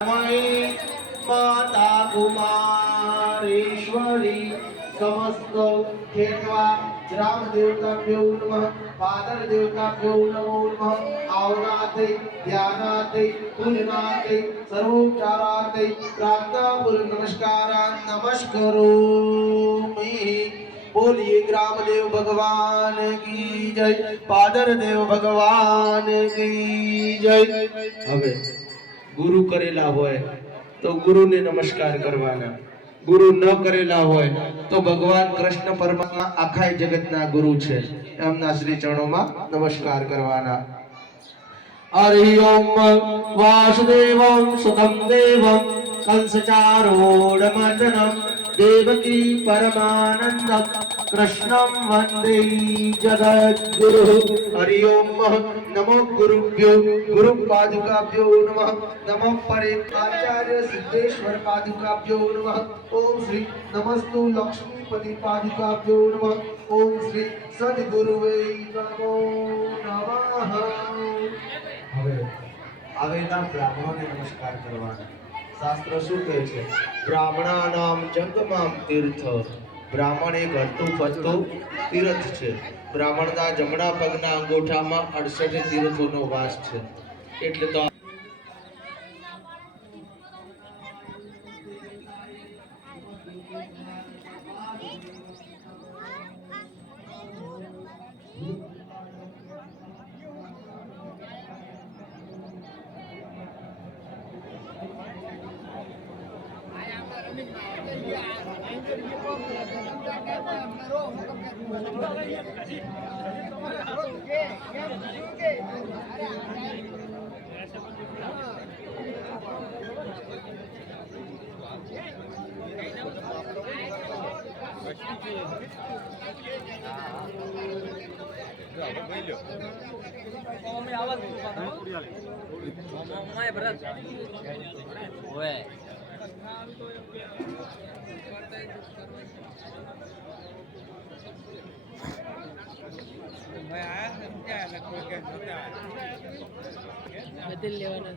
माता कुमारेश्वरी समस्त खेतवा ग्राम देवताभ्यो नमः फादर देवताभ्यो नमो नमः आवनाते ध्यानाते पूजनाते सर्वोपचाराते प्रार्थना पूर्वक नमस्कारान् नमस्करोमि। बोलिए ग्राम देव भगवान की जय, फादर देव भगवान की जय। હવે गुरु करेला होय तो गुरु ने नमस्कार करवाना, गुरु न करेला होय तो भगवान कृष्ण परमात्मा आखा जगतना गुरु छे एमना श्री चरणों में नमस्कार करवाना। हरि ओम वासुदेवं सुतं देवं कंसचारूढमर्दनं देवकी परमानंदं कृष्णं वंदे जगद्गुरु। हरि ओम नमो गुरुभ्यो गुरु पादुकाभ्यो नमः, नमः परे आचार्य सिद्धेश्वर पादुकाभ्यो नमः। ओम श्री नमस्तु लक्ष्मीपति पादुकाभ्यो नमः। ओम श्री सद्गुरुवे नमो नमः। હવે આવેલા બ્રાહ્મણોને નમસ્કાર કરવાના। શાસ્ત્ર શું કહે છે? બ્રાહ્મણાનામ જંગમામ તીર્થ। બ્રાહ્મણ એક હરતું ફરતું તીર્થ છે। બ્રાહ્મણના જમણા પગના અંગૂઠામાં 68 તીર્થોનો વાસ છે। એટલે તો બદલ લેવાના